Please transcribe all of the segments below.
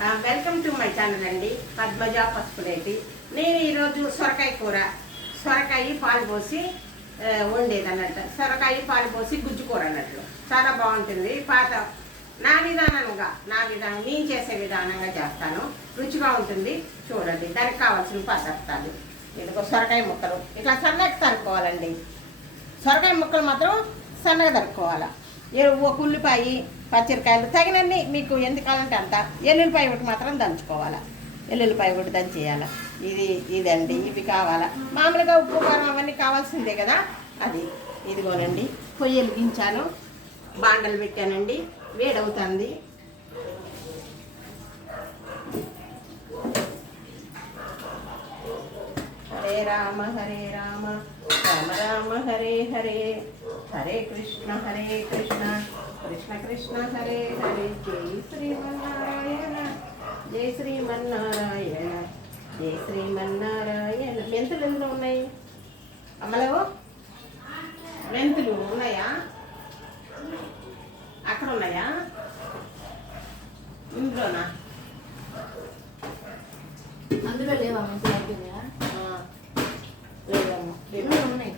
Welcome to my channel అండి, పద్మజ పసుపులేటి. నేను ఈరోజు సొరకాయ కూర, సొరకాయ పాలు పోసి వండేది అన్నట్టు. సొరకాయ పాలు పోసి గుజ్జు కూర అన్నట్లు చాలా బాగుంటుంది. నా విధానం నేను చేసే విధానంగా చేస్తాను. రుచిగా ఉంటుంది, చూడండి. దానికి కావాల్సిన పదార్థాలు ఇదిగో సొరకాయ ముక్కలు ఇట్లా సన్నగా తరుక్కోవాలండి. సొరకాయ ముక్కలు మాత్రం సన్నగా తరుక్కోవాలి. ఒక ఉల్లిపాయ, పచ్చిమిరకాయలు తగినన్ని మీకు ఎందుకు కావాలంటే అంత. ఎల్లుల్లిపాయ ఒకటి మాత్రం దంచుకోవాలా, ఎల్లుల్లిపాయ ఒకటి దంచేయాలి. ఇదండి, ఇవి కావాలా. మామూలుగా ఉప్పు కారం అవన్నీ కావాల్సిందే కదా. అది ఇదిగోనండి. పొయ్యి వెలిగించాను, బాండలు పెట్టానండి, వేడవుతుంది. హరే రామ రామ రామ హరే హరే, హరే కృష్ణ కృష్ణ కృష్ణ హరే హరే. జై శ్రీమన్నారాయణ జై శ్రీమన్నారాయణ జై శ్రీమన్నారాయణ. మెంతులు ఎందులో ఉన్నాయి అమ్మలో? మెంతులు ఉన్నాయా? అక్కడ ఉన్నాయా? ఇంట్లోనా? అందులో లేవా మెంతులు? అయిపోయినాయా? లేదమ్మా, ఉన్నాయి.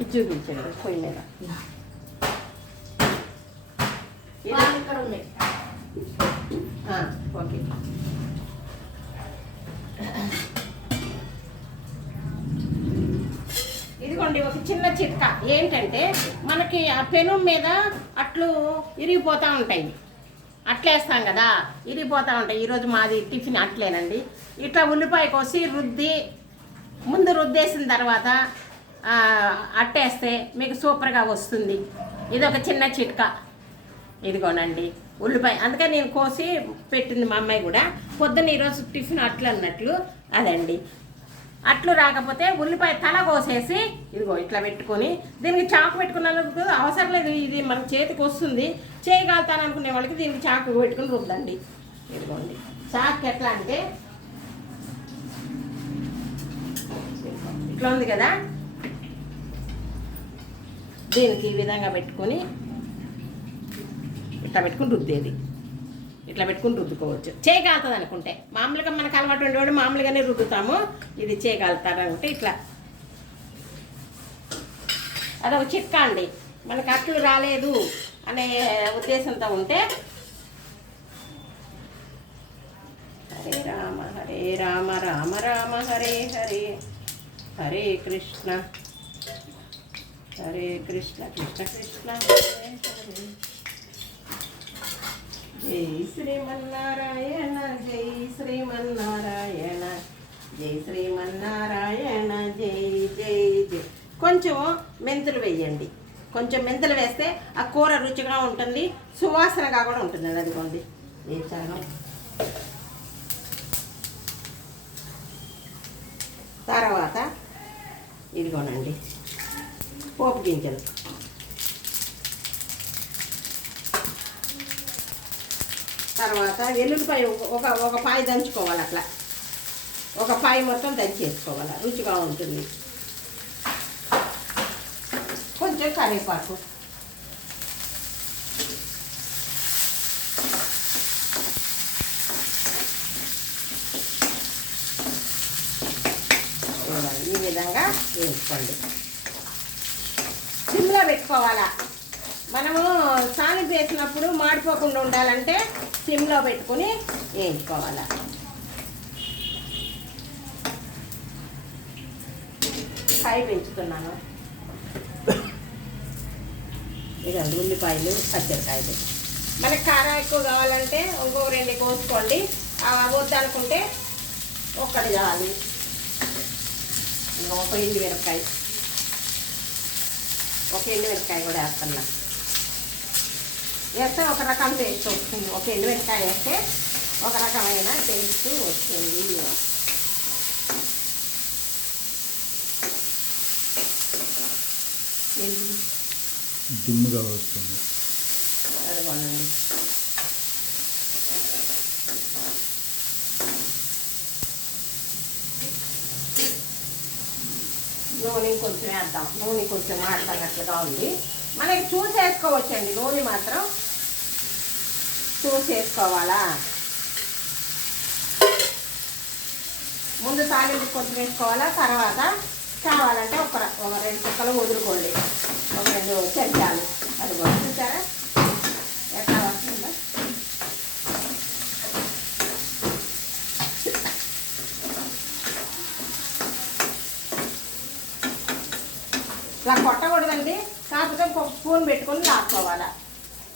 ఇది చూపించండి పొయ్యి మీద. ఇక్కడ ఉన్నాయి. ఓకే. ఇదిగోండి ఒక చిన్న చిట్కా ఏంటంటే, మనకి ఆ పెనం మీద అట్లు ఇరిగిపోతూ ఉంటాయి. అట్లేస్తాం కదా, ఇరిగిపోతూ ఉంటాయి. ఈరోజు మాది టిఫిన్ అట్లేనండి. ఇట్లా ఉల్లిపాయ కోసి ముందు రుద్దేసిన తర్వాత అట్టేస్తే మీకు సూపర్గా వస్తుంది. ఇది ఒక చిన్న చిట్కా. ఇదిగోనండి ఉల్లిపాయ, అందుకని నేను కోసి పెట్టింది మా అమ్మాయి కూడా. పొద్దున్న ఈరోజు టిఫిన్ అట్లు అన్నట్లు అదండి. అట్లు రాకపోతే ఉల్లిపాయ తల కోసేసి ఇదిగో ఇట్లా పెట్టుకొని, దీనికి చాకు పెట్టుకున్నందుకు అవసరం లేదు. ఇది మన చేతికి వస్తుంది. చేయగలుగుతాను అనుకునే వాళ్ళకి దీనికి చాకు పెట్టుకుని రుద్దండి. ఇదిగోండి చాకు ఎట్లా అంటే ఇట్లా ఉంది కదా, దీనికి ఈ విధంగా పెట్టుకొని ఇట్లా పెట్టుకుని రుద్దేది. ఇట్లా పెట్టుకుని రుద్దుకోవచ్చు. చేయగలుగుతుంది అనుకుంటే. మామూలుగా మనకు అలవాటు ఉండేవాడు మామూలుగానే రుద్దుతాము. ఇది చేయగలుగుతారు అనుకుంటే ఇట్లా. అదొక చిట్కా అండి. మనకు అట్లు రాలేదు అనే ఉద్దేశంతో ఉంటే హరే రామ రామ రామ హరే హరే, హరే కృష్ణ కృష్ణ కృష్ణ హరే హరే. జై శ్రీమన్నారాయణ జై శ్రీమన్నారాయణ జై శ్రీమన్నారాయణ జై జై జై. కొంచెం మెంతులు వేయండి. కొంచెం మెంతులు వేస్తే ఆ కూర రుచిగా ఉంటుంది, సువాసనగా కూడా ఉంటుంది. అదిగోండి వేసాను. తర్వాత ఇదిగోనండి పోపు గింజలు. తర్వాత ఎల్లుల్లిపాయ ఒక పాయ దంచుకోవాలి. అట్లా ఒక పాయ మొత్తం దంచేసుకోవాలి, రుచిగా ఉంటుంది. కొంచెం కరివేపాకు, ఈ విధంగా వేసుకోండి. సిమ్లో పెట్టుకోవాలా. మనము తాలింపు వేసినప్పుడు మాడిపోకుండా ఉండాలంటే సిమ్లో పెట్టుకుని వేయించుకోవాలి. కాయ పెంచుతున్నాను. ఇదండి ఉల్లిపాయలు, పచ్చిమిరకాయలు. మనకి కారం ఎక్కువ కావాలంటే ఇంకో 2 కోసుకోండి. వద్దనుకుంటే ఒక్కటి చాలు. ఒక ఎండుమిరపకాయ కూడా వేస్తున్నా. వేస్తే ఒక రకం టేస్ట్ వస్తుంది. ఒక ఎండుమిరపకాయ వేస్తే ఒక రకమైన టేస్ట్ వస్తుంది. దుమ్ముగా వస్తుంది. అదిగోనండి. నూనె కొంచెం వేద్దాం. నూనె కొంచెం మాట్లాడినట్లుగా ఉంది. మనకి చూసేసుకోవచ్చండి. నూనె మాత్రం చూసి వేసుకోవాలా. ముందు తాలింపు కొంచెం వేసుకోవాలా, తర్వాత కావాలంటే ఒక 2 చుక్కలు వదులుకోండి, ఒక 2 చెంచాలు. అది కూడా చూసారా ఎట్లా వస్తుందో. ఇలా కొట్టకూడదండి, కాకపోతే ఒక స్పూన్ పెట్టుకొని లాక్కోవాలా.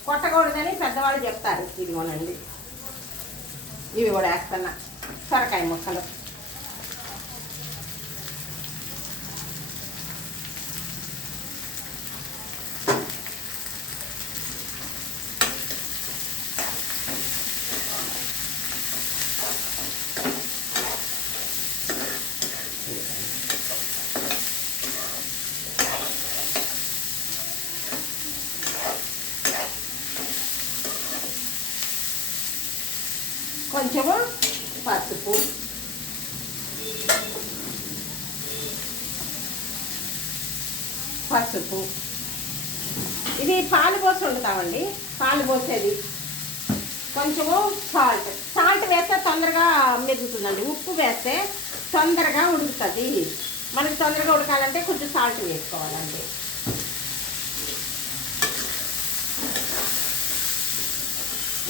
కొట్టకూడదని పెద్దవాళ్ళు చెప్తారు. ఇదిగోనండి, ఇవి కూడా వేస్తున్నా సొరకాయ ముక్కలు. కొంచెము పసుపు, ఇది పాలు పోసి వండుతామండి. పాలు పోసేది. కొంచెము సాల్ట్ వేస్తే తొందరగా మెదుగుతుందండి. ఉప్పు వేస్తే తొందరగా ఉడుకుతుంది. మనకి తొందరగా ఉడకాలంటే కొంచెం సాల్ట్ వేసుకోవాలండి.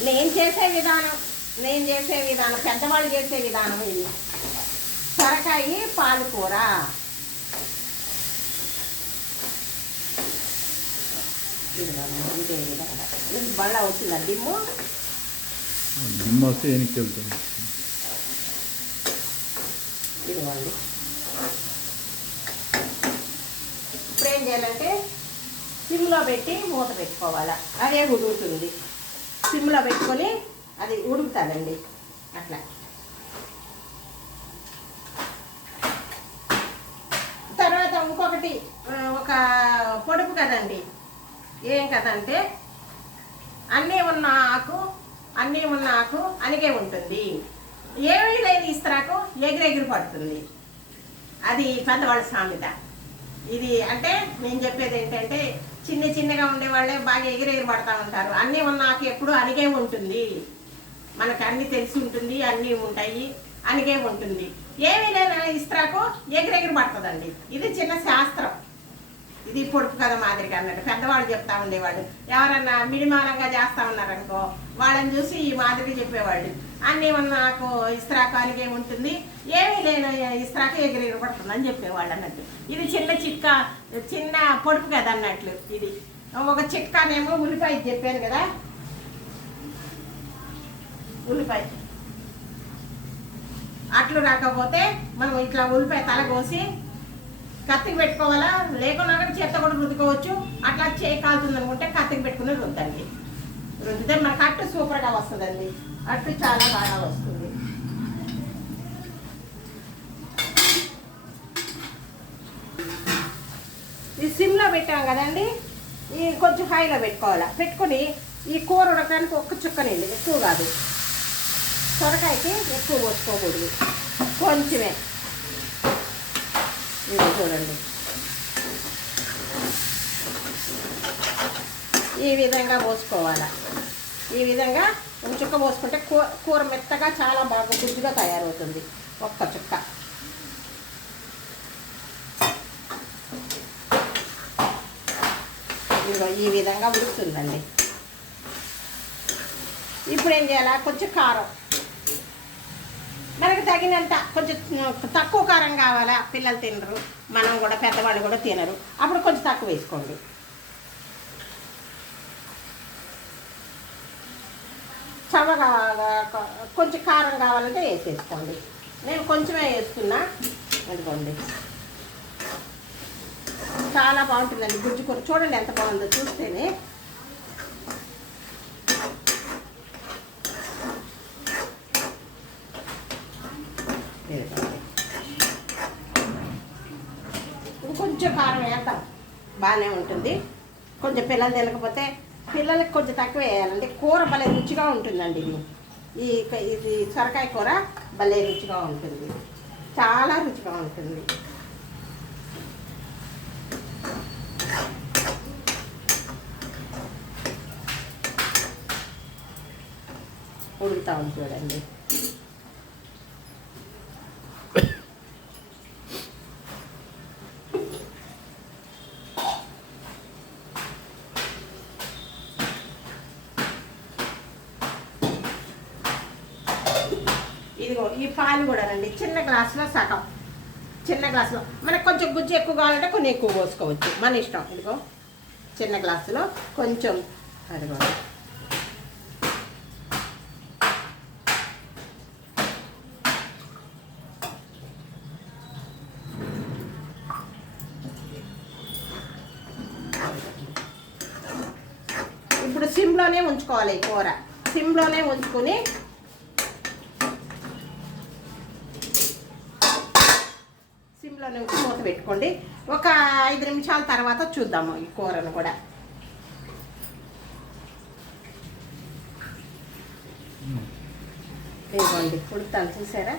నేను చేసే విధానం పెద్దవాళ్ళు చేసే విధానం ఇది. సొరకాయ పాలకూర. ఇదే విధంగా ఇది బళ్ళ అవుతుందా డిమ్ము వస్తే వెనక్కి వెళ్తుంది. ఇదిగోండి. ఇప్పుడు ఏం చేయాలంటే సిమ్లో పెట్టి మూత పెట్టుకోవాలా. అదే ఉడుకుతుంది. సిమ్లో పెట్టుకొని అది ఉడుకుతుందండి. అట్లా తర్వాత ఇంకొకటి ఒక పొడుపు కదండి. ఏం కదంటే అన్నీ ఉన్న ఆకు అనిగే ఉంటుంది. ఏమీ లేని ఇస్త్రాకు ఎగిరెగిరి పడుతుంది. అది పెద్దవాళ్ళ సామెత. ఇది అంటే నేను చెప్పేది ఏంటంటే చిన్నగా ఉండేవాళ్ళే బాగా ఎగిరెగిరి పడతా ఉంటారు. అన్నీ ఉన్న ఆకు ఎప్పుడు అనిగే ఉంటుంది. మనకు అన్నీ తెలిసి ఉంటుంది, అన్నీ ఉంటాయి, అనిగే ఉంటుంది. ఏమీ లేని ఇస్త్రాకు ఎగిరెగిరి పడుతుందండి. ఇది చిన్న శాస్త్రం. ఇది పొడుపు కథ మాదిరిగా అన్నట్టు పెద్దవాళ్ళు చెప్తా ఉండేవాళ్ళు. ఎవరన్నా మిడిమానంగా చేస్తా ఉన్నారనుకో వాళ్ళని చూసి ఈ మాదిరిగా చెప్పేవాళ్ళు. అన్నీ ఉన్న నాకు ఇస్త్రాకు అనిగే ఉంటుంది, ఏమీ లేని ఇస్త్రాకు ఎగిరెగిరి పడుతుంది అని చెప్పేవాళ్ళు అన్నట్టు. ఇది చిన్న పొడుపు కథ అన్నట్లు. ఇది ఒక చిట్కానేమో ఉల్లిపాయ చెప్పాను కదా. ఉల్లిపాయ అట్లు రాకపోతే మనం ఇట్లా ఉల్లిపాయ తల కోసి కత్తికి పెట్టుకోవాలా. లేకున్నా కానీ చేత్త కూడా రుద్దుకోవచ్చు. అట్లా చేయి కాలుతుంది అనుకుంటే కత్తికి పెట్టుకుని రుద్దండి. రుద్దితే మనకు అట్టు సూపర్గా వస్తుందండి. అట్టు చాలా బాగా వస్తుంది. ఇది సిమ్లో పెట్టాం కదండి. ఈ కొంచెం హైలో పెట్టుకోవాలా. పెట్టుకొని ఈ కూర ఉడకడానికి ఒక్క చుక్క నీళ్ళు, ఎక్కువ కాదు. సొరకాయకి ఎక్కువ పోసుకోకూడదు, కొంచెమే. ఇది చూడండి, ఈ విధంగా పోసుకోవాలా. ఈ విధంగా ఒక చుక్క పోసుకుంటే కూర మెత్తగా చాలా బాగా గుజ్జుగా తయారవుతుంది. ఒక్క చుక్క. ఇదిగో ఈ విధంగా ఉడుకుతుందండి. ఇప్పుడు ఏం చేయాలా, కొంచెం కారం మనకు తగినంత. కొంచెం తక్కువ కారం కావాలా, పిల్లలు తినరు, మనం కూడా పెద్దవాళ్ళు కూడా తినరు. అప్పుడు కొంచెం తక్కువ వేసుకోండి. చవగా కొంచెం కారం కావాలంటే వేసేసుకోండి. నేను కొంచెమే వేసుకున్నా అనుకోండి. చాలా బాగుంటుందండి గుజ్జు కూర. చూడండి ఎంత బాగుందో చూస్తేనే. కొంచెం కారం వేద్దాం, బాగానే ఉంటుంది. కొంచెం పిల్లలు తినకపోతే పిల్లలకి కొంచెం తక్కువ వేయాలండి. కూర భలే రుచిగా ఉంటుందండి. ఇది సొరకాయ కూర భలే రుచిగా ఉంటుంది, చాలా రుచిగా ఉంటుంది. ఉడుకుతా ఉంది చూడండి. ఇదిగో ఈ పాలు కూడానండి చిన్న గ్లాసులో సగం, చిన్న గ్లాసులో మనకు కొంచెం గుజ్జు ఎక్కువ కావాలంటే కొన్ని ఎక్కువ పోసుకోవచ్చు, మన ఇష్టం. ఇదిగో చిన్న గ్లాసులో కొంచెం అదిగో ఇప్పుడు సిమ్లోనే ఉంచుకోవాలి ఈ కూర, సిమ్లోనే ఉంచుకొని సిమ్లోనే ఉంచి మూత పెట్టుకోండి. ఒక 5 నిమిషాల తర్వాత చూద్దాము ఈ కూరను కూడా. ఇదిగోండి ఉడుకుతాను చూసారా.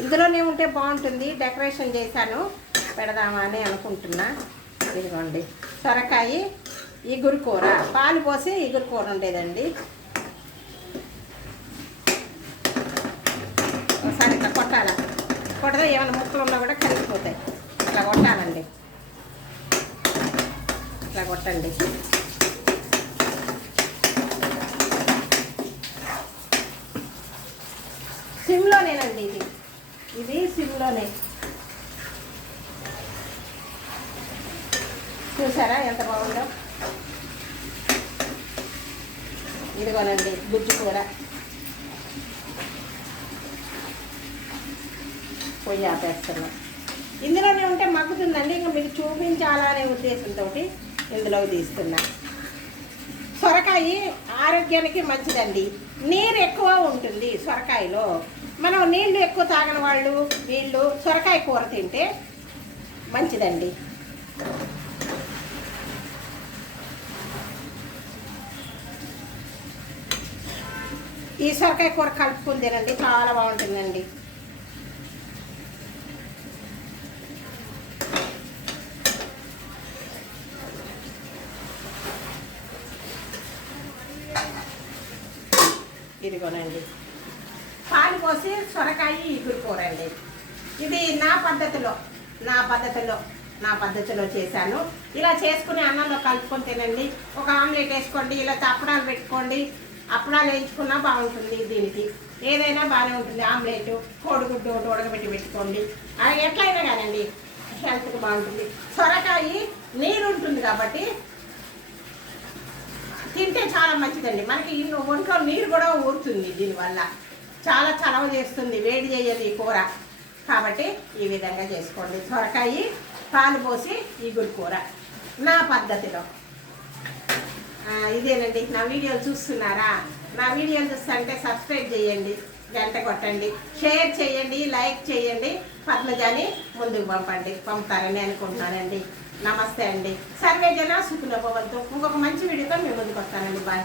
ఇందులోనే ఉంటే బాగుంటుంది, డెకరేషన్ చేశాను పెడదామా అని అనుకుంటున్నా. ఇదిగోండి సొరకాయ ఇగురు కూర, పాలు పోసి ఇగురు కూర ఉండేదండి. ఒకసారి ఇట్లా కొట్టాలా, కొడితే ఏమైనా ముక్కలు ఉన్నా కూడా కలిసిపోతాయి. ఇట్లా కొట్టాలండి, ఇట్లా కొట్టండి. సిమ్లోనేనండి ఇది సిమ్లోనే. చూసారా ఎంత బాగుందో. ఇదిగోనండి గుజ్జు కూర, పొయ్యి ఆపేస్తున్నాం. ఇందులోనే ఉంటే మగ్గుతుందండి, ఇంకా మీకు చూపించాలనే ఉద్దేశంతో ఇందులోకి తీస్తున్నా. సొరకాయ ఆరోగ్యానికి మంచిదండి, నీరు ఎక్కువ ఉంటుంది సొరకాయలో. మనం నీళ్లు ఎక్కువ తాగని వాళ్ళు వీళ్ళు సొరకాయ కూర తింటే మంచిదండి. ఈ సొరకాయ కూర కలుపుకుని తినండి, చాలా బాగుంటుందండి. ఇదిగోనండి పాలు పోసి సొరకాయ ఇగురు కూర అండి. ఇది నా పద్ధతిలో చేశాను. ఇలా చేసుకుని అన్నంలో కలుపుకొని తినండి. ఒక ఆమ్లెట్ వేసుకోండి, ఇలా అప్పడాలు పెట్టుకోండి, అప్పడాలు వేయించుకున్నా బాగుంటుంది. దీనికి ఏదైనా బాగానే ఉంటుంది. ఆమ్లెట్, కోడిగుడ్డు ఒకటి ఉడకబెట్టి పెట్టుకోండి, ఎట్లయినా కానండి హెల్త్కి బాగుంటుంది. సొరకాయ నీరు ఉంటుంది కాబట్టి తింటే చాలా మంచిదండి. మనకి ఒంట్లో నీరు కూడా ఊరుతుంది, దీనివల్ల చాలా చలవ చేస్తుంది, వేడి చేయదు ఈ కూర. కాబట్టి ఈ విధంగా చేసుకోండి. సొరకాయ పాలు పోసి ఇగురు కూర నా పద్ధతిలో. ఇదేనండి. నా వీడియోలు చూస్తున్నారా? నా వీడియోలు చూస్తుంటే సబ్స్క్రైబ్ చేయండి, గంట కొట్టండి, షేర్ చేయండి, లైక్ చేయండి, పద్మజాని ముందుకు పంపుతారని అనుకుంటున్నానండి. నమస్తే అండి. సర్వే జన సుఖినో భవంతు. ఇంకొక మంచి వీడియోతో మీ ముందుకు వస్తానండి. బాయ్.